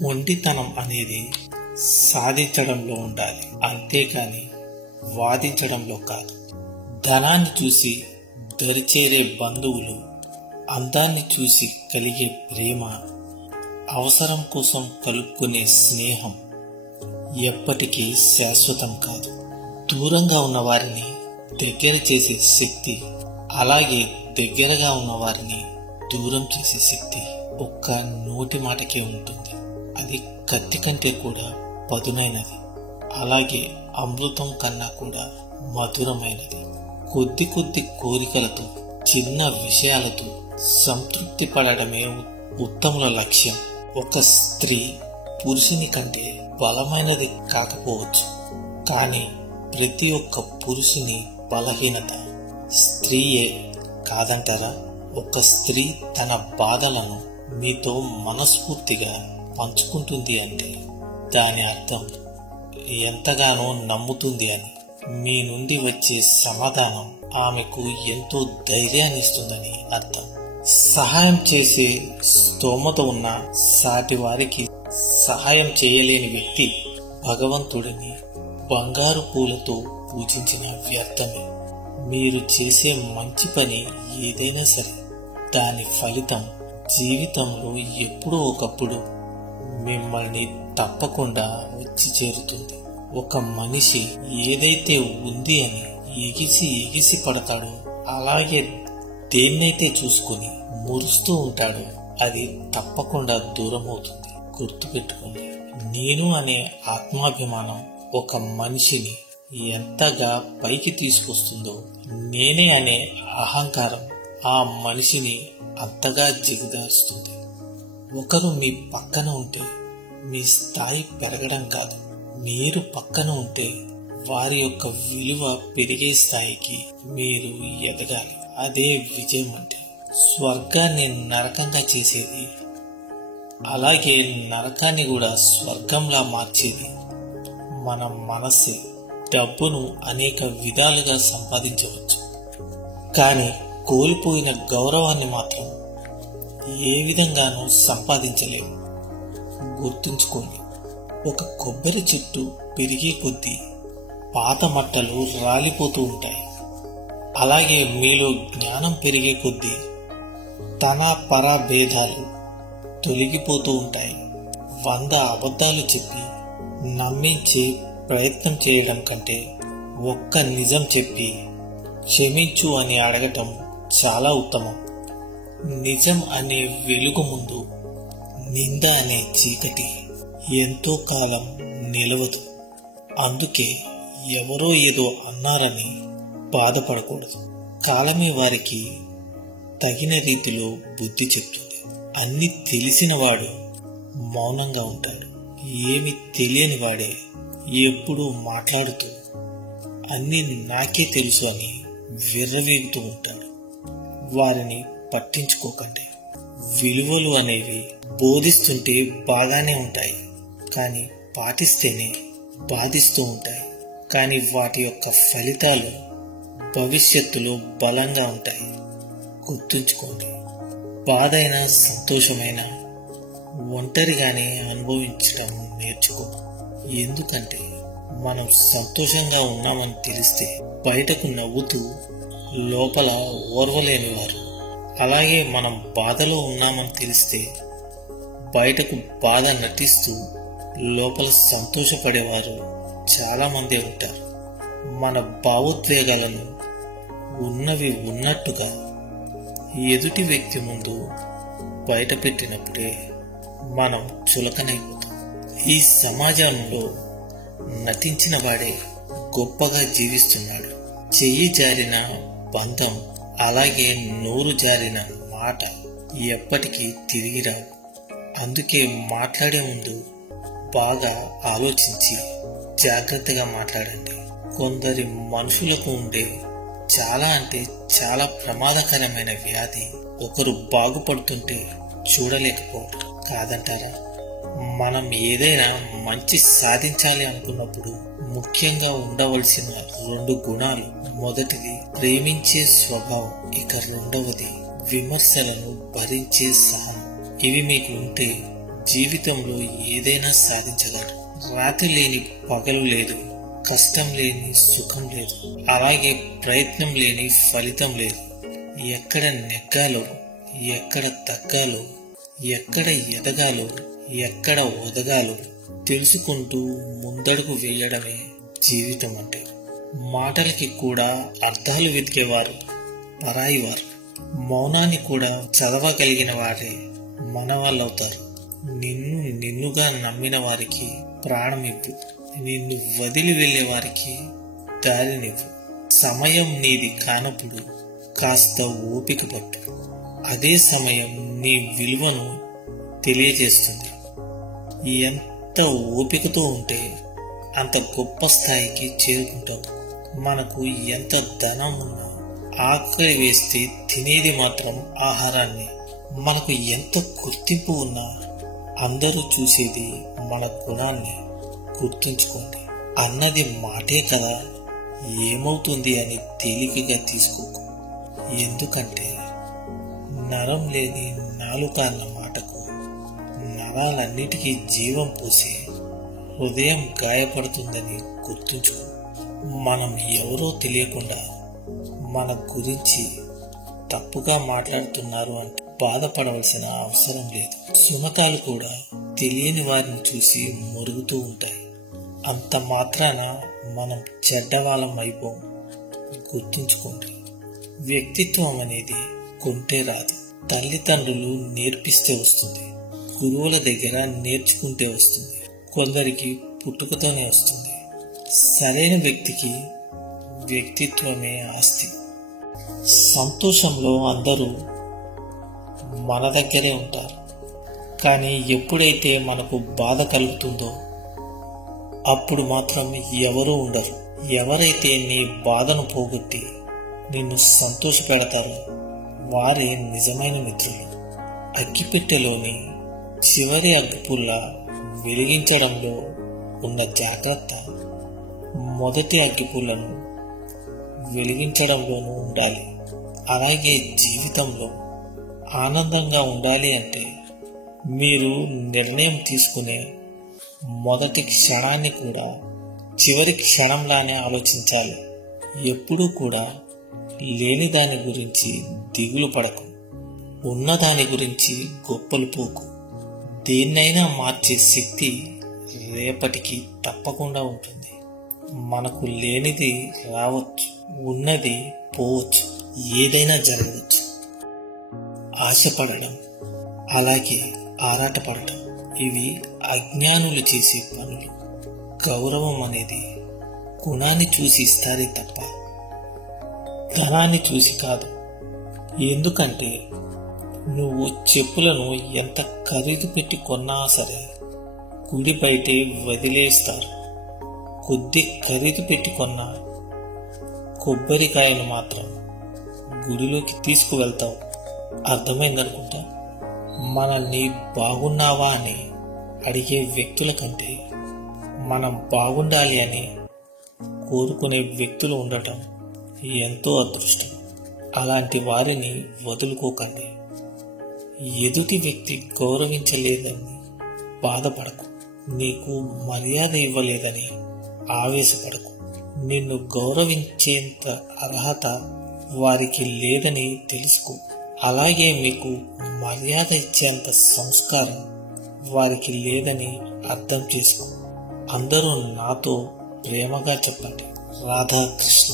మొండితనం అనేది సాధించడంలో ఉండాలి, అంతేకాని వాదించడంలో కాదు. ధనాన్ని చూసి దరిచేరే బంధువులు, అందాన్ని చూసి కలిగే ప్రేమ, అవసరం కోసం కలుపుకునే స్నేహం ఎప్పటికీ శాశ్వతం కాదు. దూరంగా ఉన్న వారిని దగ్గర చేసే శక్తి, అలాగే దగ్గరగా ఉన్న వారిని దూరం చేసే శక్తి ఒక్క నోటి మాటకే ఉంటుంది. అది కత్తి కంటే కూడా పదునైనది, అలాగే అమృతం కన్నా కూడా మధురమైనది. కొద్ది కొద్ది కోరికలతో, చిన్న విషయాలతో సంతృప్తి పడడమే ఉత్తముల లక్ష్యం. ఒక స్త్రీ పురుషుని కంటే బలమైనది కాకపోవచ్చు, కానీ ప్రతి ఒక్క పురుషుని బలహీనత స్త్రీయే కాదంటారా? ఒక స్త్రీ తన బాధలను మీతో మనస్ఫూర్తిగా పంచుకుంటుంది అంటే దాని అర్థం ఎంతగానో నమ్ముతుంది అని. మీ నుండి వచ్చే సమాధానం ఆమెకు ఎంతో ధైర్యాన్ని ఇస్తుందని అర్థం. సహాయం చేసే స్తోమత ఉన్న సాటి వారికి సహాయం చేయలేని వ్యక్తి భగవంతుడిని బంగారు పూలతో పూజించిన వ్యర్థమే. మీరు చేసే మంచి పని ఏదైనా సరే, దాని ఫలితం జీవితంలో ఎప్పుడో ఒకప్పుడు మిమ్మల్ని తప్పకుండా వచ్చి చేరుతుంది. ఒక మనిషి ఏదైతే ఉంది అని ఎగిసి పడతాడో, అలాగే దేన్నైతే చూసుకుని మురుస్తూ ఉంటాడో అది తప్పకుండా దూరం అవుతుంది. గుర్తుపెట్టుకోండి, నేను అనే ఆత్మాభిమానం ఒక మనిషిని ఎంతగా పైకి తీసుకొస్తుందో, నేనే అనే అహంకారం ఆ మనిషిని అంతగా జిగుదారుస్తుంది. ఒకరు మీ పక్కన ఉంటే మీ స్థాయి పెరగడం కాదు, మీరు పక్కన ఉంటే వారి యొక్క విలువ పెరిగే స్థాయికి మీరు ఎదగాలి. అదే విజయం అంటే. స్వర్గాన్ని నరకంగా చేసేది, అలాగే నరకాన్ని కూడా స్వర్గంలా మార్చేది మన మనస్సు. డబ్బును అనేక విధాలుగా సంపాదించవచ్చు, కానీ కోల్పోయిన గౌరవాన్ని మాత్రం ఏ విధంగానూ సంపాదించలేము. గుర్తుంచుకోండి, ఒక కొబ్బరి చెట్టు పెరిగే కొద్దీ పాత మట్టలు రాలిపోతూ ఉంటాయి. అలాగే మీలో జ్ఞానం పెరిగే కొద్దీ తన పర భేదాలు తొలగిపోతూ ఉంటాయి. 100 అబద్ధాలు చెప్పి నమ్మించే ప్రయత్నం చేయడం కంటే ఒక్క నిజం చెప్పి క్షమించు అని అడగటం చాలా ఉత్తమం. నిజం అనే వెలుగు ముందు నింద అనే చీకటి ఎంతో కాలం నిలవదు. అందుకే ఎవరో ఏదో అన్నారని బాధపడకూడదు. కాలమే వారికి తగిన రీతిలో బుద్ధి చెప్తుంది. అన్ని తెలిసిన వాడు మౌనంగా ఉంటాడు. ఏమి తెలియని వాడే ఎప్పుడూ మాట్లాడుతూ అన్ని నాకే తెలుసు అని విర్రవీగుతూ ఉంటాడు. వారిని పట్టించుకోకండి. విలువలు అనేవి బోధిస్తుంటే బాగానే ఉంటాయి, కానీ పాటిస్తేనే బాధిస్తూ ఉంటాయి. కానీ వాటి యొక్క ఫలితాలు భవిష్యత్తులో బలంగా ఉంటాయి. గుర్తుంచుకోండి, బాధైనా సంతోషమైన ఒంటరిగానే అనుభవించడం నేర్చుకో. ఎందుకంటే మనం సంతోషంగా ఉన్నామని తెలిస్తే బయటకు నవ్వుతూ లోపల ఓర్వలేనివారు, అలాగే మనం బాధలో ఉన్నామని తెలిస్తే బయటకు బాధ నటిస్తూ లోపల సంతోషపడేవారు చాలా మందే ఉంటారు. మన భావోద్వేగాలను ఉన్నవి ఉన్నట్టుగా ఎదుటి వ్యక్తి ముందు బయట పెట్టినప్పుడే మనం చులకనైపోతాం. ఈ సమాజంలో నటించిన వాడే గొప్పగా జీవిస్తున్నాడు. చెయ్యి జారిన బంధం, అలాగే నోరు జారిన మాట ఎప్పటికీ తిరిగి రావు. అందుకే మాట్లాడే ముందు బాగా ఆలోచించి జాగ్రత్తగా మాట్లాడండి. కొందరి మనుషులకు ఉండే చాలా అంటే చాలా ప్రమాదకరమైన వ్యాధి ఒకరు బాగుపడుతుంటే చూడలేకపోవడం కాదంటారా? మనం ఏదైనా మంచి సాధించాలి అనుకున్నప్పుడు ముఖ్యంగా ఉండవలసిన 2 గుణాలు. మొదటిది ప్రేమించే స్వభావం, ఇక రెండవది విమర్శలను భరించే సహనం. ఇవి మీకు ఉంటే జీవితంలో ఏదైనా సాధించగలరు. రాత్రి లేని పగలు లేదు, కష్టం లేని సుఖం లేదు, అలాగే ప్రయత్నం లేని ఫలితం లేదు. ఎక్కడ నెగ్గాలో, ఎక్కడ తగ్గాలో, ఎక్కడ ఎదగాలో, ఎక్కడ ఒదగాలో తెలుసుకుంటూ ముందడుగు వేయడమే జీవితం అంటే. మాటలకి కూడా అర్థాలు వెతికేవారు పరాయివారు. మౌనాన్ని కూడా చదవగలిగిన వారే మన వాళ్ళవుతారు. నిన్నుగా నమ్మిన వారికి ప్రాణమివ్వు, నిన్ను వదిలి వెళ్లే వారికి దారినివ్వు. సమయం నీది కానప్పుడు కాస్త ఓపిక పట్టు, అదే సమయం నీ విలువను తెలియజేస్తుంది. ఎంత ఓపికతో ఉంటే అంత గొప్ప స్థాయికి చేరుకుంటాం. మనకు ఎంత ధనం ఉన్నా ఆకలి వేస్తే తినేది మాత్రం ఆహారాన్ని. మనకు ఎంత గుర్తింపు ఉన్నా అందరూ చూసేది మన గుణాన్ని. గుర్తుంచుకోండి, అన్నది మాటే కదా, ఏమవుతుంది అని తేలికగా తీసుకోకు. ఎందుకంటే నరం లేని నాలుక అన్న మాటకు నరాలన్నిటికీ జీవం పోసి హృదయం గాయపడుతుందని గుర్తుంచుకో. మనం ఎవరో తెలియకుండా మన గురించి తప్పుగా మాట్లాడుతున్నారు అంటే బాధపడవలసిన అవసరం లేదు. సుమతాలు కూడా తెలియని వారిని చూసి మురుగుతూ ఉంటాయి. అంత మాత్రాన మనం చెడ్డవాళ్ళం అయిపోం. గుర్తుంచుకోండి, వ్యక్తిత్వం అనేది కొంటే రాదు, తల్లిదండ్రులు నేర్పిస్తే వస్తుంది, గురువుల దగ్గర నేర్చుకుంటే వస్తుంది, కొందరికి పుట్టుకతోనే వస్తుంది. సరైన వ్యక్తికి వ్యక్తిత్వమే ఆస్తి. సంతోషంలో అందరూ మన దగ్గరే ఉంటారు, కానీ ఎప్పుడైతే మనకు బాధ కలుగుతుందో అప్పుడు మాత్రం ఎవరూ ఉండరు. ఎవరైతే నీ బాధను పోగొట్టి నిన్ను సంతోష పెడతారో వారే నిజమైన మిత్రులు. అగ్గిపెట్టెలోని చివరి అగ్గిపుల్ల వెలిగించడంలో ఉన్న జాగ్రత్త మొదటి అగ్గిపుల్లను వెలిగించడంలోనూ ఉండాలి. అలాగే జీవితంలో ఆనందంగా ఉండాలి అంటే మీరు నిర్ణయం తీసుకునే మొదటి క్షణాన్ని కూడా చివరి క్షణంలానే ఆలోచించాలి. ఎప్పుడూ కూడా లేని దాని గురించి దిగులు పడకు, ఉన్నదాని గురించి గొప్పలు పోకు. దేన్నైనా మార్చే శక్తి రేపటికి తప్పకుండా ఉంటుంది. మనకు లేనిది రావచ్చు, ఉన్నది పోవచ్చు, ఏదైనా జరగవచ్చు. ఆశపడడం అలాగే ఆరాటపడటం ఇవి అజ్ఞానులు చేసే పనులు. గౌరవం అనేది గుణాన్ని చూసి ఇస్తారే తప్ప ధనాన్ని చూసి కాదు. ఎందుకంటే నువ్వు చెప్పులను ఎంత ఖరీదు పెట్టి కొన్నా సరే గుడి బయటే వదిలేస్తారు. కొద్ది ఖరీదు పెట్టి కొన్న కొబ్బరికాయను మాత్రం గుడిలోకి తీసుకువెళ్తావు. అర్థమైందనుకుంటా. మనల్ని బాగున్నావా అని అడిగే వ్యక్తుల కంటే మనం బాగుండాలి అని కోరుకునే వ్యక్తులు ఉండటం ఎంతో అదృష్టం. అలాంటి వారిని వదులుకోకండి. ఎదుటి వ్యక్తి గౌరవించలేదని బాధపడకు, నీకు మర్యాద ఇవ్వలేదని ఆవేశపడకు. నిన్ను గౌరవించేంత అర్హత వారికి లేదని తెలుసుకో. అలాగే మీకు మర్యాద ఇచ్చేంత సంస్కారం వారికి లేదని అర్థం చేసుకో. అందరూ నాతో ప్రేమగా చెప్పండి. రాధాకృష్ణ.